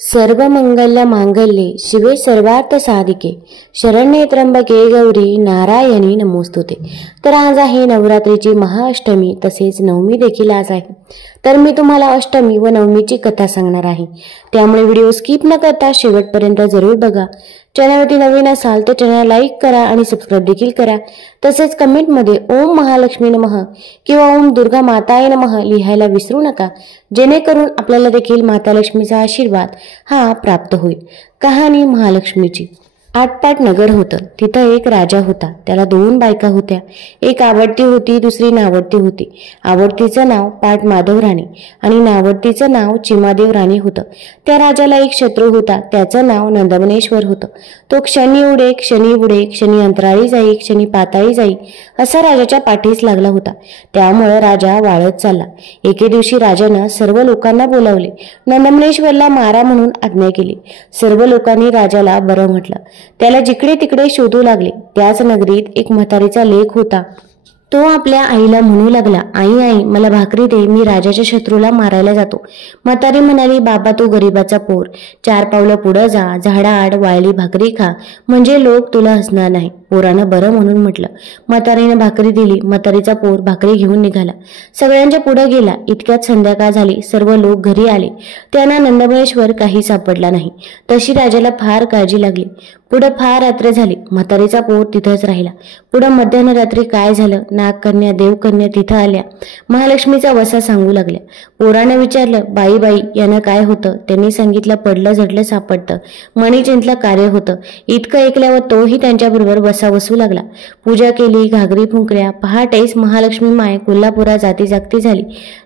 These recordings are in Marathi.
सर्वमंगल मांगल्ये शिवे सर्वार्थ साधिके शरण्ये त्र्यंबके गौरी नारायणी नमोस्तुते। तर आज आहे नवरात्रीची महाअष्टमी, तसेच नवमी देखील आज आहे। तर मी तुम्हाला अष्टमी व नवमीची कथा सांगणार आहे, त्यामुळे व्हिडिओ स्किप न करता शेवटपर्यंत जरूर बघा। चॅनलवरती नवीन असाल तर चॅनल लाईक करा आणि सबस्क्राईब देखील करा। तसेच कमेंटमध्ये ओम महालक्ष्मी नमः किंवा ओम दुर्गा माताय नमः लिहायला विसरू नका, जेणेकरून आपल्याला देखील माता लक्ष्मीचा आशीर्वाद हा प्राप्त होईल। कहाणी महालक्ष्मीची। आटपाट नगर होतं, तिथं एक राजा होता। त्याला दोन बायका होत्या, एक आवडती होती, दुसरी नावडती होती। आवडतीचं नाव पाट माधव राणी आणि नावडतीचं नाव चिमादेव राणी होतं। त्या राजाला एक शत्रू होता, त्याचं नाव नंदमनेश्वर होतं। तो क्षणी उडे क्षणी बुडे, क्षणी अंतराळी जाई क्षणी पाताळी जाई असा राजाच्या पाठीस लागला होता। त्यामुळे राजा वाळत चालला। एके दिवशी राजानं सर्व लोकांना बोलावले, नंदमनेश्वरला मारा म्हणून आज्ञा केली। सर्व लोकांनी राजाला बरं म्हटलं। त्याला जिकडे तिकडे शोधू लागले। त्याच नगरीत एक म्हातारीचा लेक होता। तो आपल्या आईला म्हणू लागला, आई आई मला भाकरी दे, मी राजाच्या शत्रूला मारायला जातो। म्हातारी म्हणाली, बाबा तू गरीबाचा पोर, 4 पावलं पुढे जा, झाडाआड वाळली भाकरी खा, म्हणजे लोक तुला हसणार नाही। पोरानं बरं म्हणून म्हटलं। म्हातारीने भाकरी दिली। म्हातारीचा पोर भाकरी घेऊन निघाला, सगळ्यांच्या पुढे गेला। इतक्यात संध्याकाळ झाली, सर्व लोक घरी आले। त्यांना नंदमनेश्वर काही सापडला नाही। तशी राजाला फार काळजी लागली। पुढे फार रात्र झाली, म्हातारीचा पोर तिथंच राहिला। पुढे मध्यान्ह रात्री काय झालं, नागकन्या देवकन्या तिथं आल्या, महालक्ष्मीचा वसा सांगू लागल्या। पोरानं विचारलं, बाई बाई यानं काय होतं? त्यांनी सांगितलं, पडलं झडलं सापडतं, मणिचिंतलं कार्य होतं। इतकं ऐकल्यावर तोही त्यांच्याबरोबर वसा वसू लागला। पूजा केली, घागरी फुंकल्या। पहाटेस महालक्ष्मी माय कोल्हापुरात जाती जागती झाली।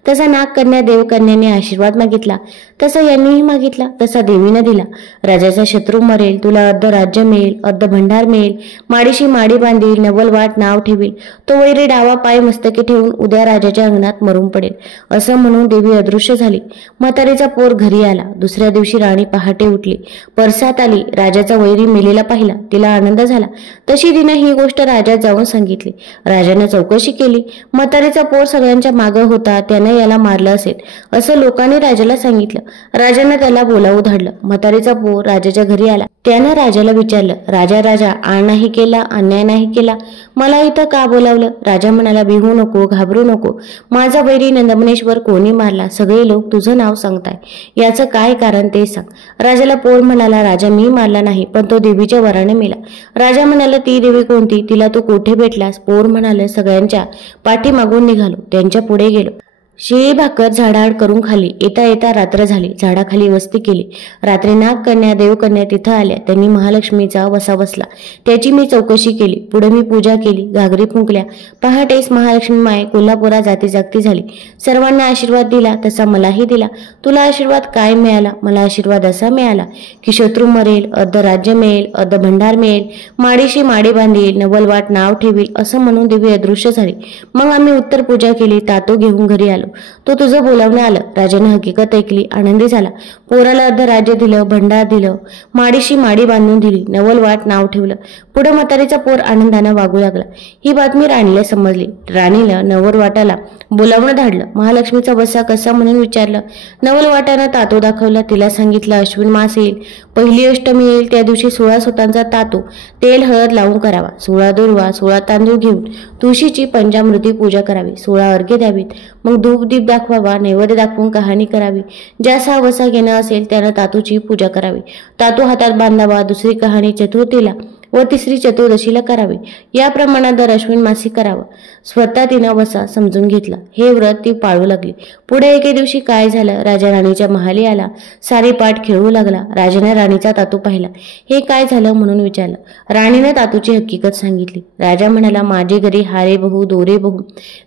तसा नागकन्या देवकन्याने आशीर्वाद मागितला, तसा यांनीही मागितला, तसा देवीनं दिला। राजाचा शत्रू मरेल, तुला अर्ध राज्य मिळेल, अर्ध भंडार मिळेल, माडीशी माडी बांधील, नवल वाट नाव ठेवील, तो वैरी डावा पाय मस्तकी ठेवून उद्या राजाच्या अंगणात मरून पडेल, असं म्हणून देवी अदृश्य झाली। म्हातारीचा पोर घरी आला। दुसऱ्या दिवशी राणी पहाटे उठली, परसात आली, राजाचा वैरी मेलेला पाहिला, तिला आनंद झाला। तशी तिने ही गोष्ट राजात जाऊन सांगितली। राजाने चौकशी केली, म्हातारीचा पोर सगळ्यांच्या मागं होता, त्याने याला मारलं असेल असं लोकांनी राजाला सांगितलं। राजाने त्याला बोलावून धाडलं। म्हातारीचा पोर राजाच्या घरी आला। त्यानं राजाला विचारलं, राजा राजा आळ नाही केला, अन्याय नाही केला, मला इथं का बोलावलं? राजा म्हणाला, भिवू नको, घाबरू नको, माझा वैरी नंदमनेश्वर कोणी मारला? सगळे लोक तुझं नाव सांगताय, याचं काय कारण ते सांग। राजाला पोर म्हणाला, राजा मी मारला नाही, पण तो देवीच्या वराने मेला। राजा म्हणाला, ती देवी कोणती? तिला तू कोठे भेटलास? पोर म्हणाले, सगळ्यांच्या पाठी मागून निघालो, त्यांच्या पुढे गेलो, शिळी भाकर झाडाआड करून खाली, येता येता रात्र झाली, झाडाखाली वस्ती केली। रात्री नागकन्या देवकन्या तिथं आल्या, त्यांनी महालक्ष्मीचा वसा बसला, त्याची मी चौकशी केली। पुढे मी पूजा केली, घागरी फुंकल्या। पहाटेस महालक्ष्मी माय कोल्हापुरात जाती जागती झाली, सर्वांना आशीर्वाद दिला, तसा मलाही दिला। तुला आशीर्वाद काय मिळाला? मला आशीर्वाद असा मिळाला की शत्रू मरेल, अर्ध राज्य मिळेल, अर्ध भंडार मिळेल, माडीशी माडी बांधील, नवल वाट नाव ठेवील, असं म्हणून देवी अदृश्य झाली। मग आम्ही उत्तर पूजा केली, तातो घेऊन घरी आलो, तो तुझं बोलावणं आलं। राजाने हकीकत ऐकली, आनंदी झाला। पोराला अर्ध राज्य दिलं, भंडार दिलं, माडीशी माडी बांधून दिली, नवल वाट नाव ठेवलं। पुढे म्हातारीचा पोर आनंदानं वागू लागला। ही बातमी राणीला समजली। राणीला नवल वाटाला बोलावणं धाडलं। महालक्ष्मीचा वसा कसा म्हणून विचारलं। नवल वाटानं तातो दाखवला। तिला सांगितलं, अश्विन मास येईल, पहिली अष्टमी येईल, त्या दिवशी 16 सुतांचा तातो तेल हळद लावून करावा, 16 दुर्वा 16 तांदूळ घेऊन तुळशीची पंचामृती पूजा करावी, 16 अर्घ्य द्यावीत, मग धूप दीप दाखवावा, नैवेद्य दाखवून कहाणी करावी। ज्याचा वसा घेणं असेल त्यानं तातूची पूजा करावी, तातू हातात बांधावा, दुसरी कहाणी चतुर्थीला व तिसरी चतुर्दशीला करावी। या प्रमाणात दर अश्विन मासी करावं। स्वतः तिनं वसा समजून घेतला। हे व्रत ती पाळू लागली। पुढे एके दिवशी काय झालं, राजा राणीच्या महाली आला, सारी पाठ खेळू लागला। राजाने राणीचा तातू पाहिला। हे काय झालं म्हणून विचारलं। राणीने तातूची हकीकत सांगितली। राजा म्हणाला, माझे घरी हारे बहू, दोरे बहू,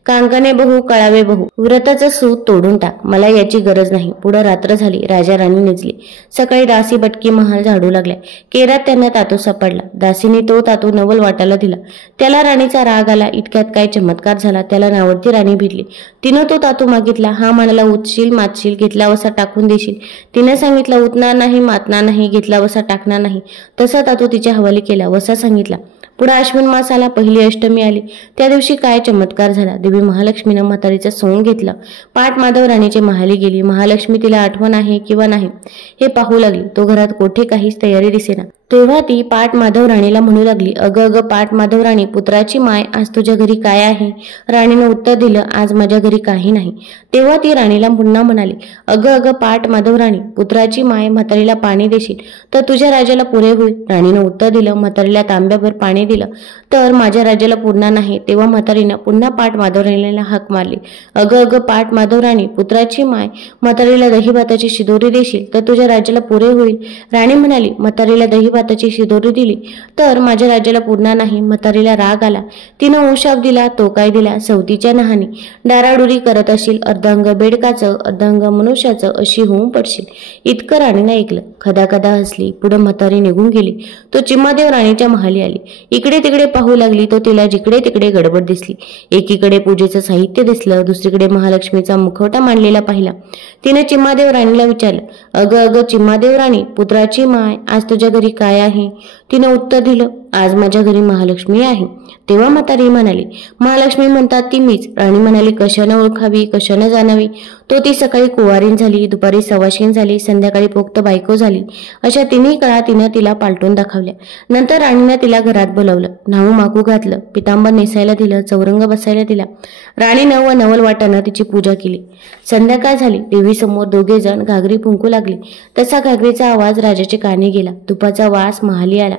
कांकणे बहू, कळावे बहू, व्रताचं सूत तोडून टाक, मला याची गरज नाही। पुढे रात्र झाली, राजा राणी निजली। सकाळी दासी बटकी महाल झाडू लागल्या। केरात त्यांना तातू सापडला। दासीने तो तातू नवल वाटाला दिला। त्याला राणीचा राग आला। इतक्यात काय चमत्कार झाला, त्याला नावडती राणी भेटली। तिनं तो तातू मागितला। हा म्हणाला, उतशील मातशील, घेतला वसा टाकून देशील। तिनं सांगितलं, उतणार नाही, मातणार नाही, घेतला वसा टाकणार नाही। तसा तातू तिच्या हवाली केला, वसा सांगितला। पुढे अश्विन मास आला, पहिली अष्टमी आली. त्या दिवशी काय चमत्कार झाला. देवी महालक्ष्मीनं म्हातारीचं सोंग घेतलं. पाट माधव राणीचे महाली गेली. महालक्ष्मी तिला आठवण आहे किंवा नाही हे पाहू लागली. तो घरात कोठे काहीच तयारी दिसेना. तेव्हा ती पाट माधव राणीला म्हणू लागली, अगं अगं पाट माधव राणी, पुत्राची माय, आज तुझ्या घरी काय आहे. राणीनं उत्तर दिलं, आज माझ्या घरी काही नाही. तेव्हा ती राणीला पुन्हा म्हणाली, अगं अगं पाट माधव राणी, पुत्राची माय, म्हातारीला पाणी देशील तर तुझ्या राजाला पुरे होईल. राणीनं उत्तर दिलं, म्हातारीला तांब्याभर पाणी दिलं तर माझ्या राजाला पुरणार नाही. तेव्हा म्हातारीनं पुन्हा पाट माधव राणीला हाक मारली, अगं अगं पाट माधव राणी, पुत्राची माय, म्हातारीला दही भाताची शिदोरी देशील तर तुझ्या राजाला पुरे होईल. राणी म्हणाली, म्हातारीला दही भाताची शिदोरी दिली तर माझ्या राजाला पुरणार नाही. म्हातारीला राग आला. तिनं उशाप दिला. तो काय दिला, सवतीच्या नहानी डाराडुरी करत असशील, अर्धांग बेडकाचं अर्धांग मनुष्याचं अशी होऊन पडशील. इतकं राणीनं ऐकलं. खदा खदा हसली. पुढे म्हातारी निघून गेली. तो चिम्मादेव राणीच्या महाली आली. इकडे तिकडे पाहू लागली. तो तिला जिकडे तिकडे गडबड दिसली. एकीकडे पूजेचं साहित्य दिसलं, दुसरीकडे महालक्ष्मीचा मुखवटा मांडलेला पाहिला. तिने चिम्मादेव राणीला विचारलं, अगं अगं चिम्मादेव राणी, पुत्राची माय, आज तुझ्या घरी काय आहे. तिनं उत्तर दिलं, आज माझ्या घरी महालक्ष्मी आहे. तेव्हा म्हातारी म्हणाली, महालक्ष्मी म्हणतात ती मीच. राणी म्हणाली, कशानं ओळखावी, कशानं जाणावी. तो ती सकाळी कुवारीन झाली, दुपारी सवाशीन झाली, संध्याकाळी पोक्त बायको झाली. अशा तिन्ही काळा तिनं तिला पालटून दाखवल्या. नंतर राणीनं तिला घरात बोलावलं, न्हाऊ मागू घातलं, पितांबर नेसायला दिलं, चौरंग बसायला दिला. राणीनं व नवल वाटानं तिची पूजा केली. संध्याकाळ झाली. देवीसमोर दोघे जण घागरी फुंकू लागले. तसा घागरीचा आवाज राजाच्या कानी गेला. तुपाचा वास महाली आला.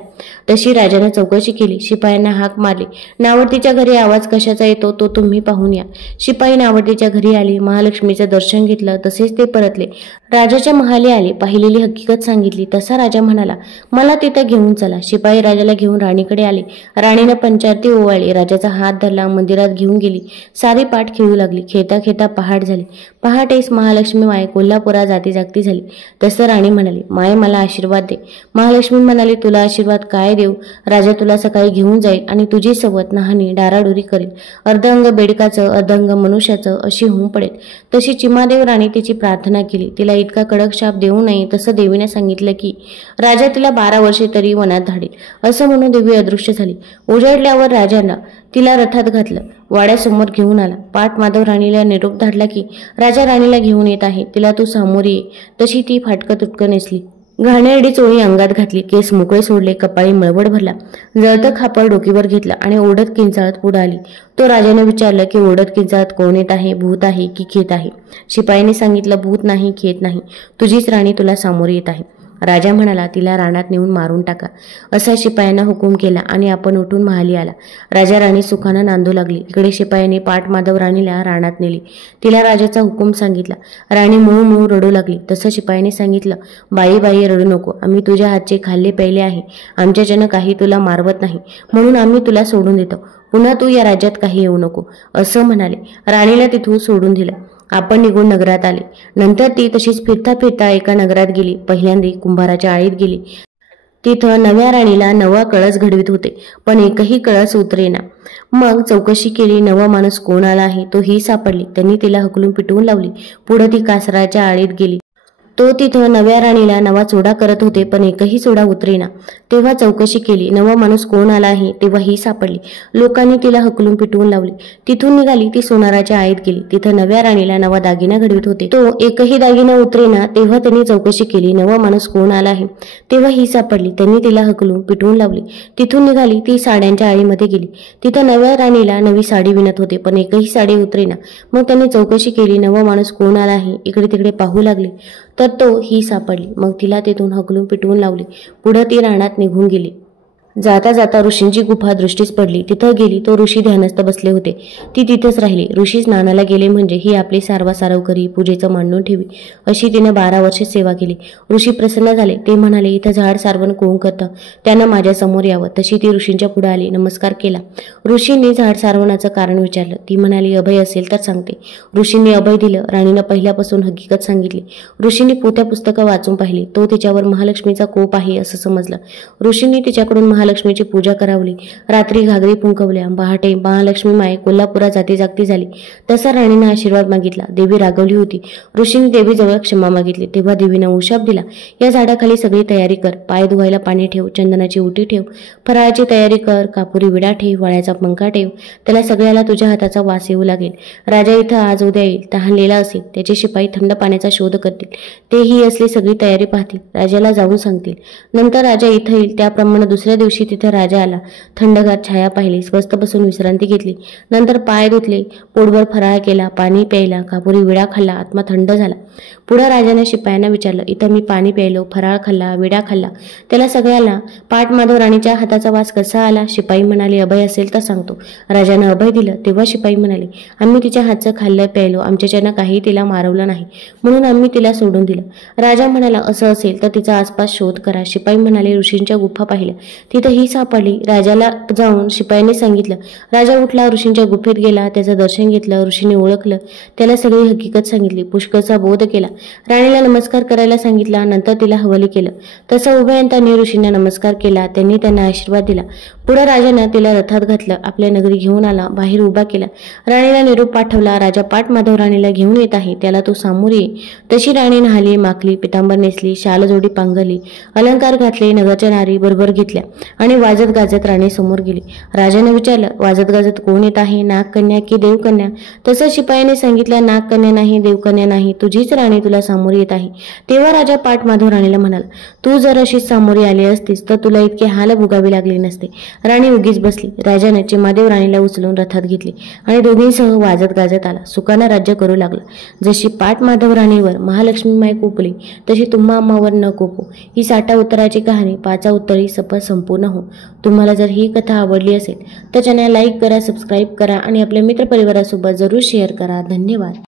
तशी राजानं चौकशी केली. शिपायांना हाक मारली, नावडतीच्या घरी आवाज कशाचा येतो तो तुम्ही पाहून या. शिपाई नावडतीच्या घरी आली. महालक्ष्मीचं दर्शन घेतलं. तसेच ते परतले. राजाच्या महाली आले. पाहिलेली हकीकत सांगितली. तसा राजा म्हणाला, मला तिथं घेऊन चला. शिपाई राजाला घेऊन राणीकडे आले. राणीनं पंचारती ओवाळली. राजाचा हात धरला. मंदिरात घेऊन गेली. सारी पाठ खेळू लागली. खेळता खेळता पहाट झाली. पहाटेस महालक्ष्मी माय कोल्हापुरा जाती जागती झाली. तसं राणी म्हणाली, माय मला आशीर्वाद दे. महालक्ष्मी म्हणाली, तुला आशीर्वाद काय देऊ. राजा तुला सकाळी घेऊन जाईल आणि तुझी सवत नहाणी डाराडुरी करेल. अर्धांग बेडकाचं अर्धांग मनुष्याचं अशी होऊन पडेल. तशी चिम्मादेव राणी तिची प्रार्थना केली. तिला इतका कडक शाप देऊ नये तसं देवीने सांगितलं की राजा तिला 12 वर्षे तरी वनात धाडेल. असं म्हणून देवी अदृश्य झाली. उजाडल्यावर राजानं तिला रथात घातलं. वाड्यासमोर घेऊन आला. पाट माधव राणीला निरोप धाडला की राजा राणीला घेऊन येत आहे, तिला तू सामोरी ये. तशी ती फाटकं तुटकं नेसली. घाणेरडी चोळी अंगात घातली. केस मोकळे सोडले. कपाळी मळवट भरला. जळतं खापर डोकीवर घेतलं आणि ओढत किंचाळत पुढे आली. तो राजाने विचारलं की ओढत किंचाळत कोण येत आहे, भूत आहे की खेत आहे. शिपाईने सांगितलं, भूत नाही, खेत नाही, तुझीच राणी तुला सामोरी येत आहे. राजा म्हणाला, तिला रानात नेऊन मारून टाका. असा शिपायांना हुकूम केला आणि आपण उठून महाली आला. राजा राणी सुखानं नांदू लागली. इकडे शिपायांनी पाट माधव राणीला रानात नेली. तिला राजाचा हुकूम सांगितला. राणी मुळू मुळू रडू लागली. तसं शिपायांनी सांगितलं, बाई बाई रडू नको, आम्ही तुझ्या हातचे खाल्ले प्यायले आहे. आमच्याच्यानं काही तुला मारवत नाही, म्हणून आम्ही तुला सोडून देतो. पुन्हा तू या राज्यात काही येऊ नको, असं म्हणाले. राणीला तिथून सोडून दिलं. आपण निघून नगरात आले. नंतर ती तशीच फिरता फिरता एका नगरात गेली. पहिल्यांदा कुंभाराच्या आळीत गेली. तिथं नव्या राणीला नवा कळस घडवित होते, पण एकही कळस उतरेना. मग चौकशी केली. नवा माणूस कोण आला आहे तो ही सापडली. त्यांनी तिला हकलून पिटवून लावली. पुढे ती कासराच्या आळीत गेली. तो तिथं नव्या राणीला नवा चोडा करत होते, पण एकही चोडा उतरेना. तेव्हा चौकशी केली. नवा माणूस कोण आला आहे तेव्हा ही सापडली. लोकांनी तिला हकलून पिटवून लावली. तिथून निघाली. ती सोनाराच्या आळीत गेली. तिथं नव्या राणीला नवा दागिना घडवित होते. तो एकही दागिना उतरेना. तेव्हा त्यांनी चौकशी केली. नवा माणूस कोण आला आहे तेव्हा ही सापडली. त्यांनी तिला हकलून पिटवून लावली. तिथून निघाली. ती साड्यांच्या आळीमध्ये गेली. तिथं नव्या राणीला नवी साडी विणत होते, पण एकही साडी उतरेना. मग त्यांनी चौकशी केली. नवा माणूस कोण आला आहे. इकडे तिकडे पाहू लागले तर तो ही सापडली. मग तिला तिथून हकलून पिटवून लावली. पुढे ती रानात निघून गेली. जाता जाता ऋषींची गुफा दृष्टीस पडली. तिथं गेली. तो ऋषी ध्यानस्थ बसले होते. ती तिथंच राहिली. ऋषी स्नानाला गेले म्हणजे ही आपली सारवासारव करी, पूजेचं मांडून ठेवी, अशी तिने 12 वर्षे सेवा केली. ऋषी प्रसन्न झाले. ते म्हणाले, इथं झाड सारवण कोण करतं, त्यानं माझ्या समोर यावं. तशी ती ऋषींच्या पुढे आली. नमस्कार केला. ऋषींनी झाड सारवण्याचं कारण विचारलं. ती म्हणाली, अभय असेल तर सांगते. ऋषींनी अभय दिलं. राणीनं पहिल्यापासून हकीकत सांगितली. ऋषींनी पोत्या पुस्तकं वाचून पाहिली. तो तिच्यावर महालक्ष्मीचा कोप आहे असं समजलं. ऋषींनी तिच्याकडून महालक्ष्मीची पूजा करावली. रात्री घागरी फुंकवल्या. पहाटे महालक्ष्मी माय कोल्हापुरात जाती झाली. तसा राणीने आशीर्वाद मागितला. देवी रागवली होती. ऋषींनी देवीजवळ क्षमा मागितली. तेव्हा देवीनं उशाप दिला, या झाडाखाली सगळी तयारी कर. पाय धुवायला पाणी ठेव, चंदनाची उटी ठेव, फराळाची तयारी कर, कापुरी विडा ठेव, वाळ्याचा पंखा ठेव. त्याला सगळ्याला तुझ्या हाताचा वास येऊ लागेल. राजा इथं आज उद्या येईल. तहानलेला असेल. त्याचे शिपाई थंड पाण्याचा शोध करतील. तेही असली सगळी तयारी पाहतील. राजाला जाऊन सांगतील. नंतर राजा इथं येईल. त्याप्रमाणे दुसऱ्या दिवशी तिथे राजा आला. थंडगार छाया पाहिली. स्वस्त बसून विश्रांती घेतली. नंतर पाय धुतले. पोटभर फराळ केला. पाणी प्यायला. कापुरी विडा खाल्ला. आत्मा थंड झाला. पुढे राजाने शिपायांना विचारलं, इथं मी पाणी प्यायलो, फराळ खाल्ला, विडा खाल्ला. त्याला सगळ्याला पाटमाधव राणीच्या हाताचा वास कसा आला? शिपाई म्हणाले, अभय असेल तर सांगतो. राजानं अभय दिलं. तेव्हा शिपाई म्हणाले, आम्ही तिच्या हातचं खाल्लं प्यायलो. आमच्याच्यानं काही तिला मारवलं नाही, म्हणून आम्ही तिला सोडून दिलं. राजा म्हणाला, असं असेल तर तिचा आसपास शोध करा. शिपाई म्हणाले, ऋषींच्या गुफा पाहिल्या. तिथं ही सापडली. राजाला जाऊन शिपाईने सांगितलं. राजा उठला, ऋषींच्या गुफेत गेला. त्याचं दर्शन घेतलं. ऋषीने ओळखलं. त्याला सगळी हकीकत सांगितली. पुष्कळचा बोध केला. राणीला नमस्कार करायला सांगितला. नंतर तिला हवाली केलं. तसं उभयंतांनी ऋषींना नमस्कार केला. त्यांनी त्यांना आशीर्वाद दिला. पुढे राजानं तिला रथात घातलं. आपल्या नगरी घेऊन आला. बाहेर उभा केला. राणीला निरोप पाठवला. राजा पाटमाधव राणीला घेऊन येत आहे, त्याला तू सामोरी ये. तशी राणी नहाली, माखली, पितांबर नेसली, शाल जोडी पांघरली, अलंकार घातले. नगरच्या नारी बरोबर घेतल्या आणि वाजत गाजत राणी समोर गेली. राजाने विचारलं, वाजत गाजत कोण येत आहे? नागकन्या की देवकन्या? तसं शिपाईने सांगितलं, नागकन्या नाही, देवकन्या नाही, तुझीच राणी तुला सामोरी येत आहे. तेव्हा राजा पाटमाधव राणीला म्हणाला, तू जर अशीच सामोरी आली असतीस तर तुला इतके हाल भोगावे लागले नसते. राणी उगीच बसली. राजाने चिमादेव राणीला उचलून रथात घेतली आणि दोघींसह वाजत गाजत आला. सुखानं राज्य करू लागला. जशी पाटमाधव राणीवर महालक्ष्मी माय कोपली, तशी तुम्हा अम्मावर न कोपो. ही 60 उत्तराची कहाणी 5 उत्तरी सपत संपूर्ण हो. तुम्हाला जर ही कथा आवडली असेल तर चॅनल लाईक करा, सबस्क्राईब करा आणि आपल्या मित्रपरिवारासोबत जरूर शेअर करा. धन्यवाद.